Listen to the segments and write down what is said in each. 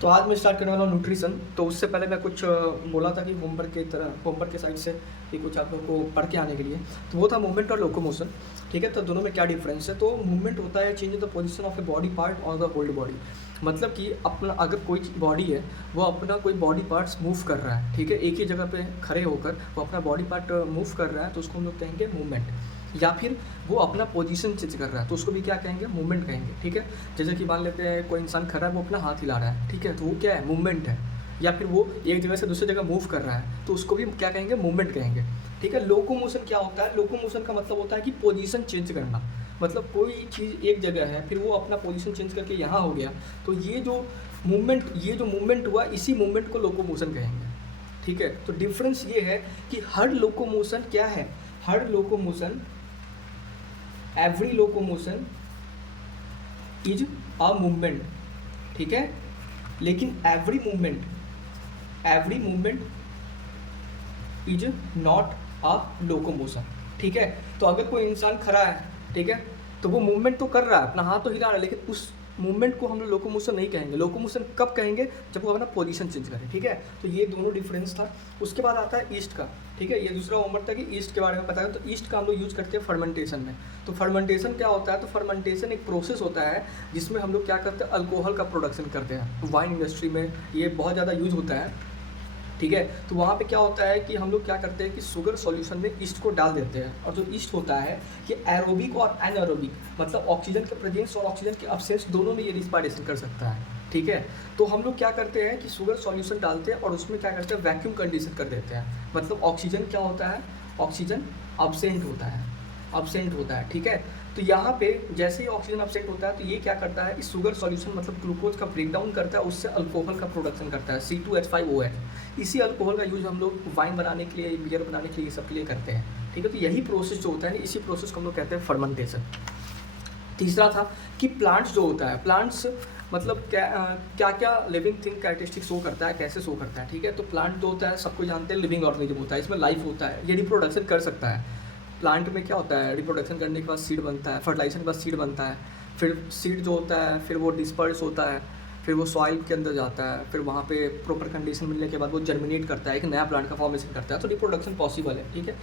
तो आज मैं स्टार्ट करने वाला हूँ न्यूट्रिशन। तो उससे पहले मैं कुछ बोला था कि होमवर्क के साइड से कि कुछ आप लोग को पढ़ के आने के लिए। तो वो था मूवमेंट और लोकोमोशन। ठीक है, तो दोनों में क्या डिफरेंस है। तो मूवमेंट होता है change in the position of a body part और द होल्ड बॉडी। मतलब कि अपना अगर कोई बॉडी है, वो अपना कोई बॉडी पार्ट्स मूव कर रहा है, ठीक है, एक ही जगह पे खड़े होकर वो अपना बॉडी पार्ट मूव कर रहा है, तो उसको हम लोग कहेंगे मूवमेंट। या फिर वो अपना पोजीशन चेंज कर रहा है, तो उसको भी क्या कहेंगे, मूवमेंट कहेंगे। ठीक है, जैसे कि मान लेते हैं कोई इंसान खड़ा है, वो अपना हाथ हिला रहा है, ठीक है, तो वो क्या है, मूवमेंट है। या फिर वो एक जगह से दूसरी जगह मूव कर रहा है, तो उसको भी क्या कहेंगे, मूवमेंट कहेंगे। ठीक है, लोकोमोशन क्या होता है, लोकोमोशन का मतलब होता है कि पोजीशन चेंज करना। मतलब कोई चीज़ एक जगह है, फिर वो अपना पोजीशन चेंज करके यहाँ हो गया, तो ये जो मूवमेंट हुआ, इसी मूवमेंट को लोकोमोशन कहेंगे। ठीक है, तो डिफरेंस ये है कि हर लोकोमोशन क्या है, हर locomotion, every locomotion is a movement. ठीक है, लेकिन every movement is not a locomotion. ठीक है, तो अगर कोई इंसान खड़ा है, ठीक है, तो वो मूवमेंट तो कर रहा है, अपना हाथ तो हिला रहा है, लेकिन उस मूवमेंट को हम लोग लोकोमोशन नहीं कहेंगे। लोकोमोशन कब कहेंगे, जब वो अपना पोजीशन चेंज करे। ठीक है, तो ये दोनों डिफरेंस था। उसके बाद आता है ईस्ट का। ठीक है, ये दूसरा होमवर्क था कि ईस्ट के बारे में बताया। तो ईस्ट का हम लोग यूज़ करते हैं फर्मेंटेशन में। तो फर्मेंटेशन क्या होता है, तो फर्मेंटेशन एक प्रोसेस होता है जिसमें हम लोग क्या करते हैं, अल्कोहल का प्रोडक्शन करते हैं। वाइन इंडस्ट्री में ये बहुत ज़्यादा यूज़ होता है। ठीक है, तो वहाँ पे क्या होता है कि हम लोग क्या करते हैं कि शुगर सॉल्यूशन में ईस्ट को डाल देते हैं। और जो ईस्ट होता है कि एरोबिक और एनारोबिक, मतलब ऑक्सीजन के प्रेजेंस और ऑक्सीजन के अब्सेंस दोनों में ये रिस्पायरेशन कर सकता है। ठीक है, तो हम लोग क्या करते हैं कि शुगर सॉल्यूशन डालते हैं और उसमें क्या करते हैं, वैक्यूम कंडीशन कर देते हैं। मतलब ऑक्सीजन क्या होता है, ऑक्सीजन अब्सेंट होता है। ठीक है, तो यहाँ पे जैसे ही ऑक्सीजन अब्सेंट होता है, तो ये क्या करता है, इस शुगर सॉल्यूशन मतलब ग्लूकोज का ब्रेकडाउन करता है, उससे अल्कोहल का प्रोडक्शन करता है, C2H5OH। इसी अल्कोहल का यूज़ हम लोग वाइन बनाने के लिए, बियर बनाने के लिए, सब के लिए करते हैं। ठीक है, तो यही प्रोसेस जो होता है, इसी प्रोसेस को हम लोग कहते हैं फर्मेंटेशन। तीसरा था कि प्लांट्स जो होता है, प्लांट्स मतलब क्या क्या लिविंग थिंग कैरेक्टरिस्टिक शो करता है, कैसे शो करता है। ठीक है, तो प्लांट जो होता है, सबको जानते हैं, लिविंग ऑर्गेनिज्म होता है, इसमें लाइफ होता है, ये रिप्रोडक्शन कर सकता है। प्लांट में क्या होता है, रिप्रोडक्शन करने के बाद सीड बनता है, फर्टिलाइजेशन के बाद सीड बनता है, फिर सीड जो होता है, फिर वो डिस्पर्स होता है, फिर वो सॉइल के अंदर जाता है, फिर वहाँ पे प्रॉपर कंडीशन मिलने के बाद वो जर्मिनेट करता है, एक नया प्लांट का फॉर्मेशन करता है, तो रिप्रोडक्शन पॉसिबल है। ठीक है,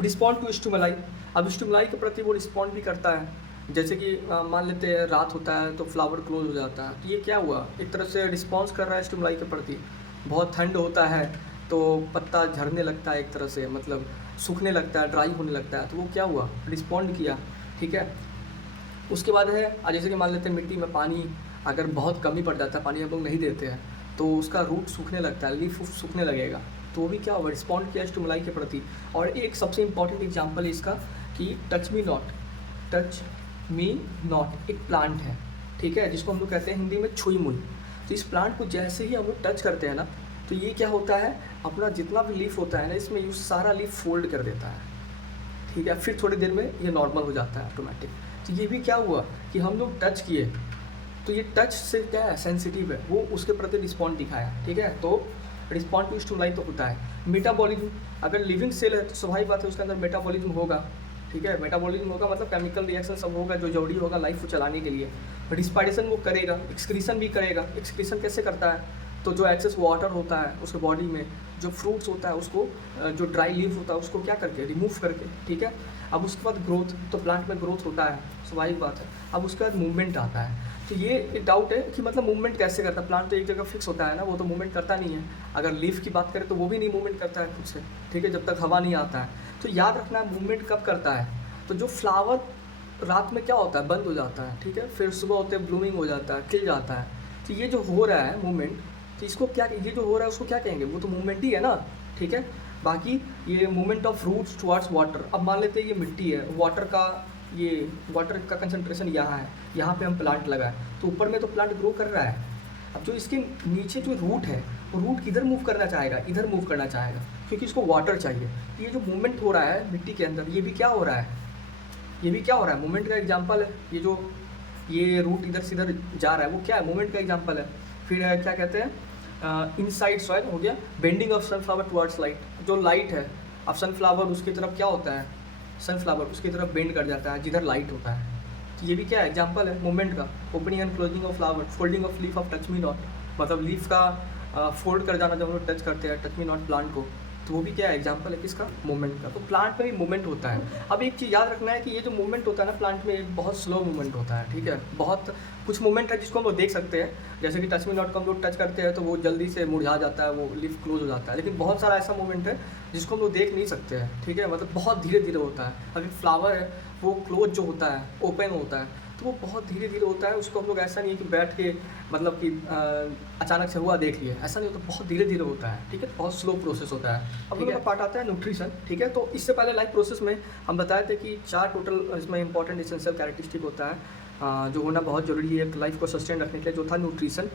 रिस्पॉन्ड टू स्टिमुलाई, अब स्टिमुलाई के प्रति वो रिस्पॉन्ड भी करता है। जैसे कि मान लेते हैं रात होता है तो फ्लावर क्लोज हो जाता है, तो ये क्या हुआ, एक तरह से रिस्पॉन्स कर रहा है स्टिमुलाई के प्रति। बहुत ठंड होता है तो पत्ता झड़ने लगता है, एक तरह से मतलब सूखने लगता है, ड्राई होने लगता है, तो वो क्या हुआ, रिस्पॉन्ड किया। ठीक है, उसके बाद है जैसे कि मान लेते हैं मिट्टी में पानी अगर बहुत कमी पड़ जाता है, पानी हम लोग नहीं देते हैं, तो उसका रूट सूखने लगता है, लीफ सूखने लगेगा, तो वो भी क्या होगा, रिस्पॉन्ड किया स्टिमुलाई के प्रति। और एक सबसे इंपॉर्टेंट एग्जांपल है इसका कि टच मी नॉट एक प्लांट है। ठीक है, जिसको हम लोग कहते हैं हिंदी में छुई मुई। तो इस प्लांट को जैसे ही हम लोग टच करते हैं ना, तो ये क्या होता है, अपना जितना भी लीफ होता है ना, इसमें ये सारा लीफ फोल्ड कर देता है। ठीक है, फिर थोड़ी देर में ये नॉर्मल हो जाता है ऑटोमेटिक। तो ये भी क्या हुआ कि हम लोग टच किए, तो ये टच से क्या है, सेंसिटिव है, वो उसके प्रति रिस्पॉन्ड दिखाया। ठीक है, तो रिस्पॉन्ड टू स्टिमुलाई तो होता है। मेटाबॉलिज्म, अगर लिविंग सेल है तो स्वाभाविक बात है उसके अंदर मेटाबॉलिज्म होगा। ठीक है, मेटाबॉलिज्म होगा मतलब केमिकल रिएक्शन सब होगा जो जरूरी होगा लाइफ को चलाने के लिए। रिस्पायरेशन वो करेगा, एक्सक्रीशन भी करेगा। एक्सक्रीशन कैसे करता है, तो जो एक्सेस वाटर होता है उसके बॉडी में, जो फ्रूट्स होता है उसको, जो ड्राई लीफ होता है उसको क्या करके, रिमूव करके। ठीक है, अब उसके बाद ग्रोथ, तो प्लांट में ग्रोथ होता है, स्वाभाविक बात है। अब उसके बाद मूवमेंट आता है। तो ये एक डाउट है कि मतलब मूवमेंट कैसे करता है, प्लांट तो एक जगह फिक्स होता है ना, वो तो मूवमेंट करता नहीं है। अगर लीफ की बात करें तो वो भी नहीं मूवमेंट करता है खुद से। ठीक है, जब तक हवा नहीं आता है। तो याद रखना है मूवमेंट कब करता है, तो जो फ्लावर रात में क्या होता है, बंद हो जाता है। ठीक है, फिर सुबह होते ब्लूमिंग हो जाता है, खिल जाता है। तो ये जो हो रहा है मूवमेंट, तो इसको क्या, ये जो हो रहा है उसको क्या कहेंगे, वो तो मूवमेंट ही है ना। ठीक है, बाकी ये movement of roots towards water. अब मान लेते हैं ये मिट्टी है, वाटर का कंसंट्रेशन यहाँ है, यहाँ पे हम प्लांट लगाए, तो ऊपर में तो प्लांट ग्रो कर रहा है। अब जो इसके नीचे जो रूट है, वो रूट किधर मूव करना चाहेगा, इधर मूव करना चाहेगा, क्योंकि इसको वाटर चाहिए। तो ये जो मूवमेंट हो रहा है मिट्टी के अंदर, ये भी क्या हो रहा है, मूवमेंट का एग्जाम्पल है। ये रूट इधर से इधर जा रहा है, वो क्या है, मूवमेंट का एग्जाम्पल है। फिर क्या कहते हैं, इनसाइड सॉइल हो गया, bending of sunflower towards light. जो लाइट है, अब सनफ्लावर उसकी तरफ क्या होता है, सनफ्लावर उसकी तरफ बेंड कर जाता है जिधर लाइट होता है। तो ये भी क्या है, एग्जाम्पल है मूवमेंट का। Opening and closing of flower, folding of leaf of touch me not, मतलब लीफ का फोल्ड कर जाना जब हम लोग टच करते हैं टच मी नॉट प्लांट को, तो वो भी क्या है, एग्जाम्पल है किसका, मूवमेंट का। तो प्लांट में भी मूवमेंट होता है। अब एक चीज़ याद रखना है कि ये जो मूवमेंट होता है ना प्लांट में, एक बहुत स्लो मूवमेंट होता है, ठीक है। बहुत कुछ मूवमेंट है जिसको हम लोग देख सकते हैं, जैसे कि टच मी नॉट को हम लोग टच करते हैं तो वो जल्दी से मुरझा जाता है, वो लीफ क्लोज हो जाता है। लेकिन बहुत सारा ऐसा मूवमेंट है जिसको हम लोग देख नहीं सकते हैं, ठीक है, मतलब बहुत धीरे धीरे होता है। अभी फ्लावर है वो क्लोज जो होता है, ओपन होता है, तो वो बहुत धीरे धीरे होता है। उसको हम लोग ऐसा नहीं है कि बैठ के मतलब कि अचानक से हुआ देख लिए, ऐसा नहीं होता, बहुत धीरे धीरे होता है, ठीक है, बहुत स्लो प्रोसेस होता है। अब लोगों का पार्ट आता है न्यूट्रिशन, ठीक है। तो इससे पहले लाइफ प्रोसेस में हम बताए थे कि 4 टोटल इसमें इंपॉर्टेंट एसेंशियल कैरेक्टरिस्टिक होता है जो होना बहुत ज़रूरी है लाइफ को सस्टेन रखने के लिए, जो था न्यूट्रिशन,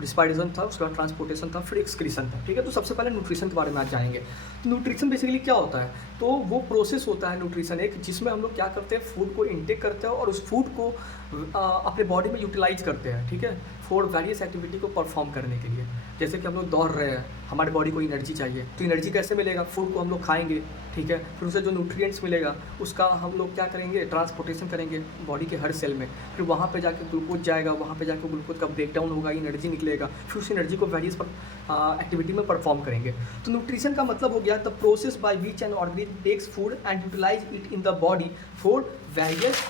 रिस्पायरेशन था, उसके बाद ट्रांसपोर्टेशन था, फिर एक्सक्रीशन था, ठीक है। तो सबसे पहले न्यूट्रिशन के बारे में आज जानेंगे। तो न्यूट्रिशन बेसिकली क्या होता है, तो वो प्रोसेस होता है न्यूट्रिशन एक, जिसमें हम लोग क्या करते हैं, फूड को इंटेक करते हैं और उस फूड को अपने बॉडी में यूटिलाइज करते हैं, ठीक है, फॉर वेरियस एक्टिविटी को परफॉर्म करने के लिए। जैसे कि हम लोग दौड़ रहे हैं, हमारे बॉडी को एनर्जी चाहिए, तो एनर्जी कैसे मिलेगा, फूड को हम लोग खाएंगे, ठीक है, फिर उसे जो न्यूट्रिएंट्स मिलेगा उसका हम लोग क्या करेंगे, ट्रांसपोर्टेशन करेंगे बॉडी के हर सेल में, फिर वहाँ पे जाके ग्लूकोज जाएगा, वहाँ पे जाके ग्लूकोज का ब्रेकडाउन होगा, एनर्जी निकलेगा, फिर उस एनर्जी को वेरियस एक्टिविटी में परफॉर्म करेंगे। तो न्यूट्रिशन का मतलब हो गया the process by which an organism takes food and utilize it in the body for various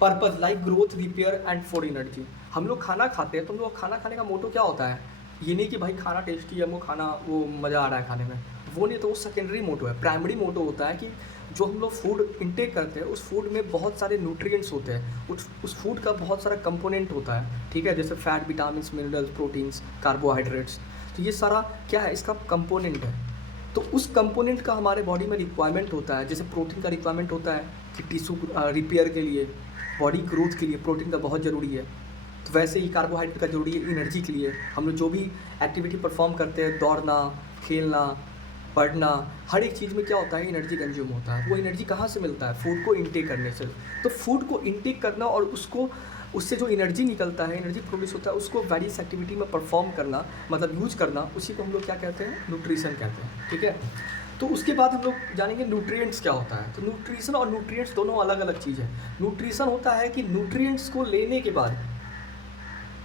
purpose like growth, repair and for energy. हम लोग खाना खाते हैं तो हम लोग खाना खाने का मोटो क्या होता है, ये नहीं कि भाई खाना टेस्टी है, वो मज़ा आ रहा है खाने में, वो नहीं, तो वो सेकेंडरी मोटो है। प्राइमरी मोटो होता है कि जो हम लोग फूड इंटेक करते हैं उस फूड में बहुत सारे न्यूट्रिएंट्स होते हैं, उस फूड का बहुत सारा कंपोनेंट होता है, ठीक है, जैसे fat, vitamins, minerals, proteins, carbohydrates, तो ये सारा क्या है, इसका कंपोनेंट है। तो उस कंपोनेंट का हमारे बॉडी में रिक्वायरमेंट होता है। जैसे प्रोटीन का रिक्वायरमेंट होता है कि टिश्यू रिपेयर के लिए, बॉडी ग्रोथ के लिए प्रोटीन का बहुत ज़रूरी है। तो वैसे ही कार्बोहाइड्रेट का ज़रूरी है एनर्जी के लिए। हम लोग जो भी एक्टिविटी परफॉर्म करते हैं, दौड़ना, खेलना, पढ़ना, हर एक चीज़ में क्या होता है, एनर्जी कंज्यूम होता है। वो एनर्जी कहाँ से मिलता है, फूड को इंटेक करने से। तो फूड को इंटेक करना और उससे जो एनर्जी निकलता है, एनर्जी प्रोड्यूस होता है, उसको वेरियस एक्टिविटी में परफॉर्म करना, मतलब यूज करना, उसी को हम लोग क्या कहते हैं, न्यूट्रिशन कहते हैं, ठीक है। तो उसके बाद हम लोग जानेंगे न्यूट्रिएंट्स क्या होता है। तो न्यूट्रिशन और न्यूट्रिएंट्स दोनों अलग अलग चीज़ है। न्यूट्रिशन होता है कि न्यूट्रिएंट्स को लेने के बाद,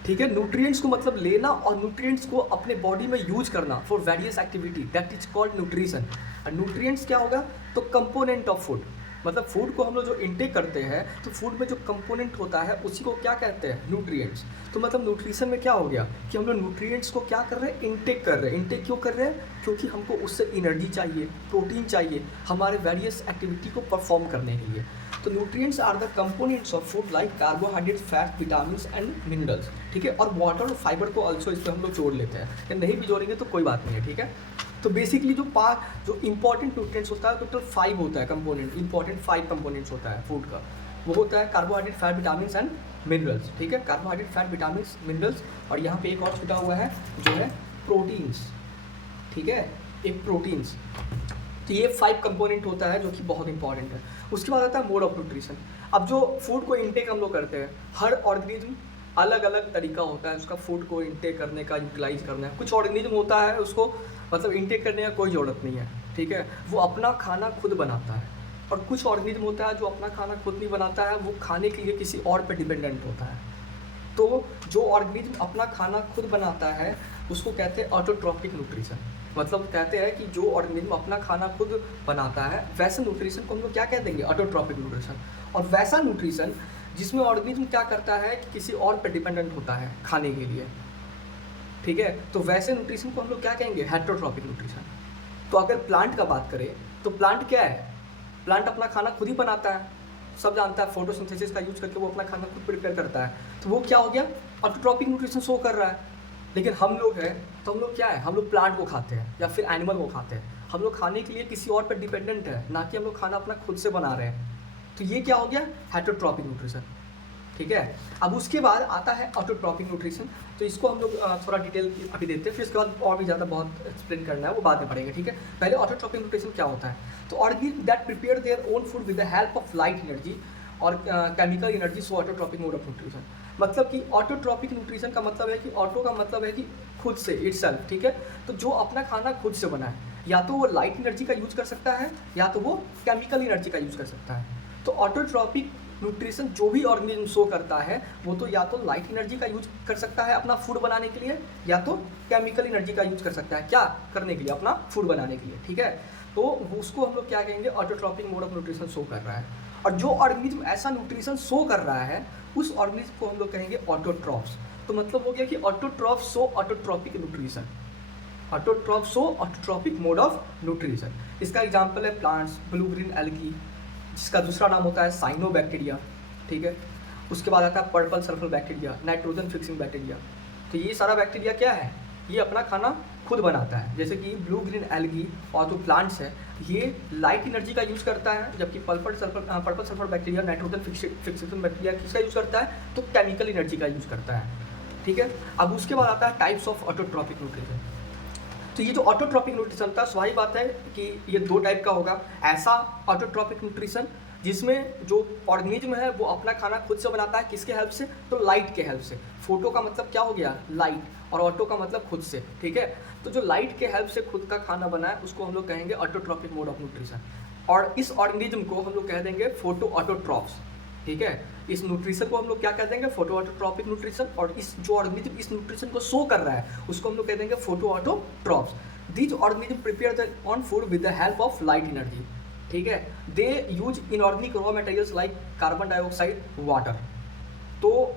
ठीक है, न्यूट्रिएंट्स को मतलब लेना और न्यूट्रिएंट्स को अपने बॉडी में यूज करना for various activity, that is called nutrition. और न्यूट्रिएंट्स क्या होगा, तो कंपोनेंट ऑफ फूड, मतलब फूड को हम लोग जो इंटेक करते हैं तो फूड में जो कंपोनेंट होता है उसी को क्या कहते हैं, न्यूट्रिएंट्स। तो मतलब न्यूट्रिशन में क्या हो गया कि हम लोग न्यूट्रिएंट्स को क्या कर रहे हैं, इंटेक कर रहे हैं। इंटेक क्यों कर रहे हैं, क्योंकि हमको उससे एनर्जी चाहिए, प्रोटीन चाहिए हमारे वेरियस एक्टिविटी को परफॉर्म करने के लिए। तो nutrients are the components of food like carbohydrates, fat, vitamins and minerals, ठीक है। और वाटर और फाइबर को ऑल्सो इस पर हम लोग जोड़ लेते हैं, या नहीं भी जोड़ेंगे तो कोई बात नहीं है, ठीक है। तो बेसिकली जो इंपॉर्टेंट न्यूट्रिएंट्स होता है टोटल 5 होता है कंपोनेंट, इंपॉर्टेंट 5 कंपोनेंट्स होता है फूड का। वो होता है carbohydrate, fat, vitamins and minerals, ठीक है, कार्बोहाइड्रेट, फैट, विटामिन्स, मिनरल्स। और यहाँ पे एक और छुटा हुआ है जो है प्रोटीन्स, ठीक है, एक प्रोटीन्स। तो ये 5 कंपोनेंट होता है जो कि बहुत इंपॉर्टेंट है। उसके बाद आता है मोड ऑफ न्यूट्रिशन। अब जो फूड को इंटेक हम लोग करते हैं, हर ऑर्गेनिज्म अलग अलग तरीका होता है उसका फूड को इंटेक करने का, यूटिलाइज करना है। कुछ ऑर्गेनिज्म होता है उसको मतलब इंटेक करने का कोई ज़रूरत नहीं है, ठीक है, वो अपना खाना खुद बनाता है। और कुछ ऑर्गेनिज्म होता है जो अपना खाना खुद नहीं बनाता है, वो खाने के लिए किसी और पर डिपेंडेंट होता है। तो जो ऑर्गेनिज्म अपना खाना खुद बनाता है उसको कहते हैं ऑटोट्रॉपिक न्यूट्रिशन। मतलब कहते हैं कि जो ऑर्गेनिज्म अपना खाना खुद बनाता है वैसे न्यूट्रिशन को हम लोग क्या कह देंगे, ऑटोट्रॉपिक न्यूट्रिशन। और वैसा न्यूट्रिशन जिसमें ऑर्गेनिज्म क्या करता है कि किसी और पर डिपेंडेंट होता है खाने के लिए, ठीक है, तो वैसे न्यूट्रिशन को हम लोग क्या कहेंगे, हेटेरोट्रॉपिक न्यूट्रिशन। तो अगर प्लांट का बात करें तो प्लांट क्या है, प्लांट अपना खाना खुद ही बनाता है, सब जानता है, फोटोसिंथेसिस का यूज करके वो अपना खाना खुद प्रिपेयर करता है। तो वो क्या हो गया, ऑटोट्रॉपिक न्यूट्रिशन शो कर रहा है। लेकिन हम लोग हैं तो हम लोग क्या है, हम लोग प्लांट को खाते हैं या फिर एनिमल को खाते हैं। हम लोग खाने के लिए किसी और पर डिपेंडेंट है, ना कि हम लोग खाना अपना खुद से बना रहे हैं। तो ये क्या हो गया, हेटेरोट्रॉपिक न्यूट्रिशन, ठीक है। अब उसके बाद आता है ऑटोट्रॉपिक न्यूट्रिशन। तो इसको हम लोग थोड़ा डिटेल अभी देते हैं, फिर उसके बाद और भी ज़्यादा बहुत एक्सप्लेन करना है, वो बाद में पड़ेगा, ठीक है। पहले ऑटोट्रॉपिक न्यूट्रिशन क्या होता है, तो organism that prepare their own food with the help of light energy और chemical energy, so autotrophic mode of nutrition. मतलब कि ऑटोट्रॉपिक न्यूट्रिशन का मतलब है कि ऑटो का मतलब है कि खुद से, इटसेल्फ, ठीक है। तो जो अपना खाना खुद से बनाए, या तो वो लाइट एनर्जी का यूज कर सकता है या तो वो केमिकल एनर्जी का यूज कर सकता है। तो ऑटोट्रॉपिक न्यूट्रिशन जो भी ऑर्गेनिज्म शो करता है वो तो या तो लाइट एनर्जी का यूज कर सकता है अपना फूड बनाने के लिए, या तो केमिकल एनर्जी का यूज कर सकता है क्या करने के लिए, अपना फूड बनाने के लिए, ठीक है। तो उसको हम लोग क्या कहेंगे, autotrophic mode of nutrition show कर रहा है। और जो ऑर्गेनिज्म ऐसा न्यूट्रिशन शो कर रहा है उस ऑर्गेनिज्म को हम लोग कहेंगे ऑटोट्रॉप्स। तो मतलब हो गया कि autotroph show autotrophic nutrition, autotroph show autotrophic mode of nutrition. इसका एग्जांपल है प्लांट्स, ब्लू ग्रीन एल्गी, जिसका दूसरा नाम होता है साइनोबैक्टीरिया, ठीक है। उसके बाद आता है purple sulphur bacteria, nitrogen fixing bacteria. तो ये सारा बैक्टीरिया क्या है, ये अपना खाना खुद बनाता है। जैसे कि ब्लू ग्रीन एल्गी और जो प्लांट्स है ये लाइट एनर्जी का यूज़ करता है, जबकि purple sulphur bacteria, nitrogen fixation bacteria किसका यूज़ करता है, तो केमिकल एनर्जी का यूज़ करता है, ठीक है। अब उसके बाद आता है टाइप्स ऑफ ऑटोट्रॉपिक न्यूट्रिशन। तो ये जो ऑटोट्रॉपिक न्यूट्रिशन था, स्वाभाविक बात है कि ये दो टाइप का होगा। ऐसा ऑटोट्रॉपिक न्यूट्रिशन जिसमें जो ऑर्गेनिज्म है वो अपना खाना खुद से बनाता है, किसके हेल्प से, तो लाइट के हेल्प से। फोटो का मतलब क्या हो गया, लाइट, और ऑटो का मतलब खुद से, ठीक है। तो जो लाइट के हेल्प से खुद का खाना बनाए उसको हम लोग कहेंगे ऑटोट्रॉपिक मोड ऑफ न्यूट्रिशन। और इस ऑर्गेनिज्म को हम लोग कह देंगे फोटो ऑटोट्रॉप्स, ठीक है। इस न्यूट्रिशन को हम लोग क्या कह देंगे, फोटो ऑटोट्रॉपिक न्यूट्रिशन। और इस जो ऑर्गेनिज्म इस न्यूट्रिशन को शो कर रहा है उसको हम लोग कह देंगे photo autotrophs. These organism prepare the own food with the help of light energy, ठीक है। They use inorganic raw materials like carbon dioxide, water. तो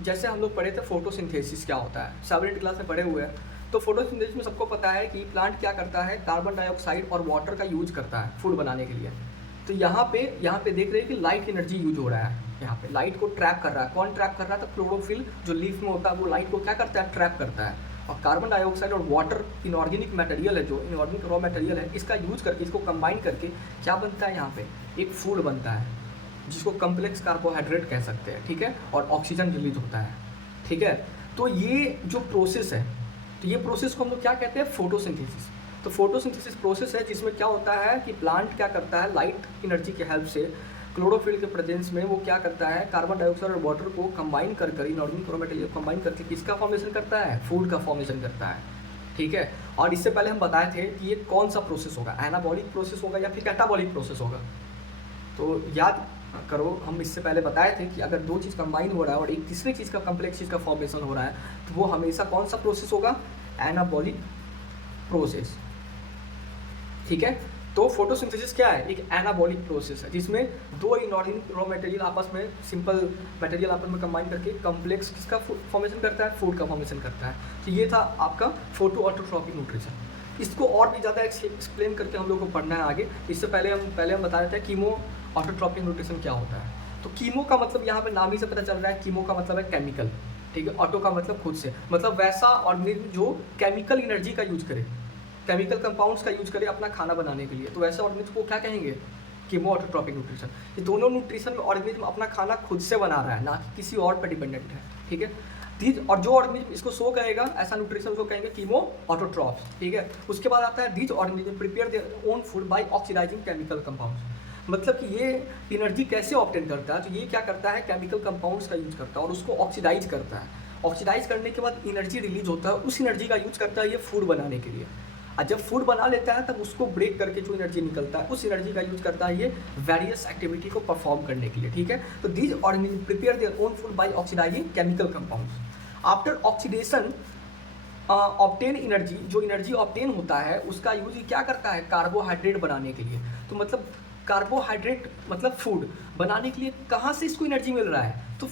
जैसे हम लोग पढ़े थे फोटोसिंथेसिस क्या होता है, 7th क्लास में पढ़े हुए हैं। तो फोटोसिंथेसिस में सबको पता है कि प्लांट क्या करता है, कार्बन डाइऑक्साइड और वाटर का यूज करता है फूड बनाने के लिए। तो यहाँ पे देख रहे हैं कि लाइट एनर्जी यूज हो रहा है, यहाँ पे लाइट को ट्रैप कर रहा है। कौन ट्रैप कर रहा है, तो क्लोरोफिल जो लीफ में होता है वो लाइट को क्या करता है, ट्रैप करता है। और कार्बन डाइऑक्साइड और वाटर इनऑर्गेनिक मटेरियल है, जो इनऑर्गेनिक रॉ मटेरियल है, इसका यूज करके, इसको कंबाइन करके क्या बनता है, यहाँ पे एक फूड बनता है जिसको कम्प्लेक्स कार्बोहाइड्रेट कह सकते हैं, ठीक है। और ऑक्सीजन रिलीज होता है, ठीक है। तो ये जो प्रोसेस है, तो ये प्रोसेस को हम लोग क्या कहते हैं, फोटोसिंथेसिस। तो फोटोसिंथेसिस प्रोसेस है जिसमें क्या होता है कि प्लांट क्या करता है, लाइट एनर्जी के हेल्प से क्लोरोफिल के प्रेजेंस में वो क्या करता है, कार्बन डाइऑक्साइड और वाटर को कंबाइन कर इनऑर्गेनिक रॉ मटेरियल कंबाइन करके किसका फॉर्मेशन करता है, फूड का फॉर्मेशन करता है, ठीक है। और इससे पहले हम बताए थे कि ये कौन सा प्रोसेस होगा, एनाबॉलिक प्रोसेस होगा या फिर कैटाबॉलिक प्रोसेस होगा। तो याद करो, हम इससे पहले बताए थे कि अगर दो चीज़ कंबाइन हो रहा है और एक तीसरी चीज़ का कम्प्लेक्स चीज़ का फॉर्मेशन हो रहा है तो वो हमेशा कौन सा प्रोसेस होगा, एनाबॉलिक प्रोसेस, ठीक है। तो फोटोसिंथेसिस क्या है, एक एनाबॉलिक प्रोसेस है जिसमें दो इनऑर्गेनिक रॉ मटेरियल आपस में, सिंपल मटेरियल आपस में कंबाइन करके कम्प्लेक्स किसका फॉर्मेशन करता है, फूड का फॉर्मेशन करता है। तो ये था आपका फोटो ऑटोट्रॉपिक न्यूट्रिशन। इसको और भी ज़्यादा एक्सप्लेन करके हम लोग को पढ़ना है आगे। इससे पहले हम बता रहे थे कीमो ऑटोट्रॉपिक न्यूट्रिशन क्या होता है। तो कीमो का मतलब यहाँ पे नाम ही से पता चल रहा है, कीमो का मतलब है केमिकल, ठीक है। ऑटो का मतलब खुद से, मतलब वैसा ऑर्गेनिज्म जो केमिकल एनर्जी का यूज करे, केमिकल कंपाउंड्स का यूज करे अपना खाना बनाने के लिए, तो वैसे ऑर्गेनिज्म को क्या कहेंगे, कीमो ऑटोट्रॉपिक न्यूट्रिशन। ये दोनों न्यूट्रिशन में ऑर्गेनिज्म अपना खाना खुद से बना रहा है, ना कि किसी और पर डिपेंडेंट है, ठीक है। और जो ऑर्गेनिज्म इसको शो करेगा ऐसा न्यूट्रिशन उसको कहेंगे कीमो ऑटोट्रॉप्स, ठीक है। उसके बाद आता है these organism prepare their own food by oxidizing chemical compounds. मतलब कि ये एनर्जी कैसे ऑब्टेन करता है, तो ये क्या करता है, केमिकल कंपाउंड्स का यूज करता है और उसको ऑक्सीडाइज करता है। ऑक्सीडाइज करने के बाद एनर्जी रिलीज होता है, उस एनर्जी का यूज करता है ये फूड बनाने के लिए। और जब फूड बना लेता है तब उसको ब्रेक करके जो एनर्जी निकलता है उस एनर्जी का यूज करता है ये वेरियस एक्टिविटी को परफॉर्म करने के लिए, ठीक है। तो these organism prepare their own food by oxidizing chemical compounds. After oxidation obtain energy, जो एनर्जी ऑब्टेन होता है उसका यूज क्या करता है, कार्बोहाइड्रेट बनाने के लिए। तो मतलब कार्बोहाइड्रेट मतलब फूड बनाने के लिए कहाँ से इसको एनर्जी मिल रहा है, तो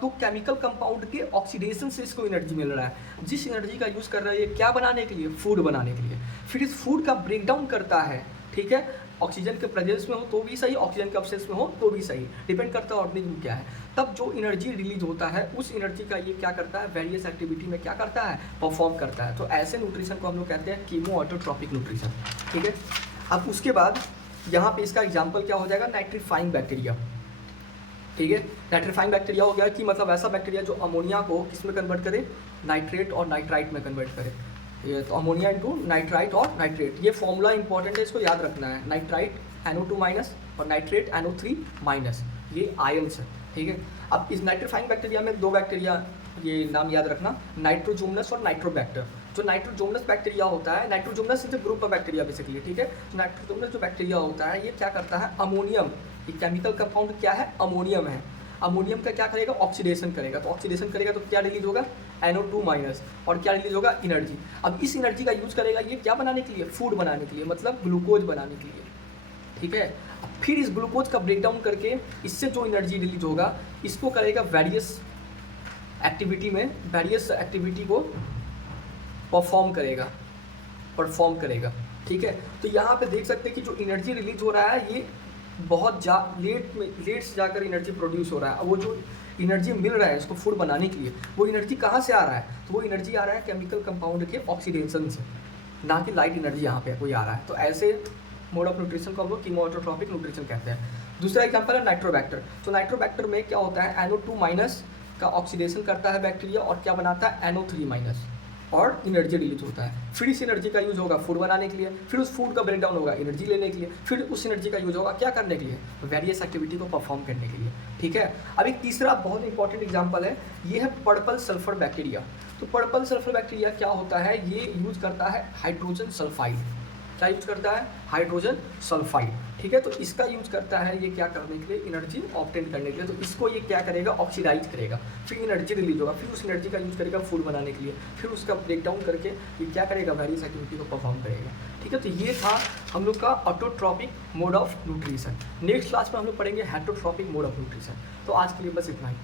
तो केमिकल कंपाउंड के ऑक्सीडेशन से इसको एनर्जी मिल रहा है। जिस एनर्जी का यूज़ कर रहा है ये क्या बनाने के लिए, फूड बनाने के लिए। फिर इस फूड का ब्रेक डाउन करता है, ठीक है। ऑक्सीजन के प्रेजेंस में हो तो भी सही, ऑक्सीजन के अब्सेंस में हो तो भी सही, डिपेंड करता है ऑर्गेनिज्म क्या है। तब जो एनर्जी रिलीज होता है उस एनर्जी का ये क्या करता है, वेरियस एक्टिविटी में क्या करता है, परफॉर्म करता है। तो ऐसे न्यूट्रिशन को हम लोग कहते हैं कीमो ऑटोट्रॉपिक न्यूट्रिशन, ठीक है। अब उसके बाद यहाँ पे इसका एग्जाम्पल क्या हो जाएगा, नाइट्रीफाइंग बैक्टीरिया, ठीक है। नाइट्रीफाइंग बैक्टीरिया हो गया कि मतलब ऐसा बैक्टीरिया जो अमोनिया को किस में कन्वर्ट करे, नाइट्रेट और नाइट्राइट में कन्वर्ट करे। ये तो अमोनिया इंटू नाइट्राइट और नाइट्रेट, ये फॉर्मूला इंपॉर्टेंट है, इसको याद रखना है। नाइट्राइट NO2 माइनस और नाइट्रेट NO3 माइनस, ये आयंस है, ठीक है। अब इस नाइट्रीफाइंग बैक्टीरिया में दो बैक्टीरिया, ये नाम याद रखना, नाइट्रोजोमनस और नाइट्रोबैक्टर। जो नाइट्रोजोमनस बैक्टीरिया होता है, nitrosomonas is the group of bacteria basically, ठीक है। नाइट्रोजोमनस जो बैक्टीरिया होता है ये क्या करता है, अमोनियम ये केमिकल कंपाउंड क्या है, अमोनियम है। अमोनियम का क्या करेगा, ऑक्सीडेशन करेगा, तो ऑक्सीडेशन करेगा तो क्या रिलीज होगा, NO2 माइनस, और क्या रिलीज होगा, एनर्जी। अब इस एनर्जी का यूज करेगा ये क्या बनाने के लिए, फूड बनाने के लिए, मतलब ग्लूकोज बनाने के लिए, ठीक है। फिर इस ग्लूकोज का ब्रेक डाउन करके इससे जो एनर्जी रिलीज होगा इसको करेगा वेरियस एक्टिविटी को परफॉर्म करेगा, ठीक है। तो यहाँ पे देख सकते हैं कि जो एनर्जी रिलीज हो रहा है ये बहुत लेट से जाकर एनर्जी प्रोड्यूस हो रहा है। अब वो जो एनर्जी मिल रहा है इसको फूड बनाने के लिए, वो एनर्जी कहाँ से आ रहा है, तो वो एनर्जी आ रहा है केमिकल कंपाउंड के ऑक्सीडेशन से, ना कि लाइट एनर्जी यहाँ पे कोई आ रहा है। तो ऐसे मोड ऑफ न्यूट्रिशन को हम लोग कीमोऑटोट्रॉपिक न्यूट्रिशन कहते हैं। दूसरा एग्जांपल है नाइट्रोबैक्टर। तो नाइट्रोबैक्टर में क्या होता है, NO2 माइनस का ऑक्सीडेशन करता है बैक्टीरिया और क्या बनाता है, NO3 माइनस, और एनर्जी रिलीज होता है। फिर इस एनर्जी का यूज होगा फूड बनाने के लिए, फिर उस फूड का ब्रेक डाउन होगा एनर्जी लेने के लिए, फिर उस एनर्जी का यूज होगा क्या करने के लिए, वेरियस एक्टिविटी को परफॉर्म करने के लिए, ठीक है। अब एक तीसरा बहुत इंपॉर्टेंट एग्जांपल है, ये है पर्पल सल्फर बैक्टीरिया। तो पर्पल सल्फर बैक्टीरिया क्या होता है, ये यूज करता है हाइड्रोजन सल्फाइड। क्या यूज करता है, हाइड्रोजन सल्फाइड, ठीक है। तो इसका यूज करता है ये क्या करने के लिए, एनर्जी ऑब्टेन करने के लिए। तो इसको ये क्या करेगा, ऑक्सीडाइज करेगा, फिर एनर्जी रिलीज होगा, फिर उस एनर्जी का यूज करेगा फूड बनाने के लिए, फिर उसका ब्रेक डाउन करके ये क्या करेगा, वेरियस एक्टिविटी को परफॉर्म करेगा, ठीक है। तो ये था हम लोग का autotrophic mode of nutrition. Next class में हम लोग पढ़ेंगे हेटरोट्रॉपिक मोड ऑफ न्यूट्रिशन। तो आज के लिए बस इतना ही।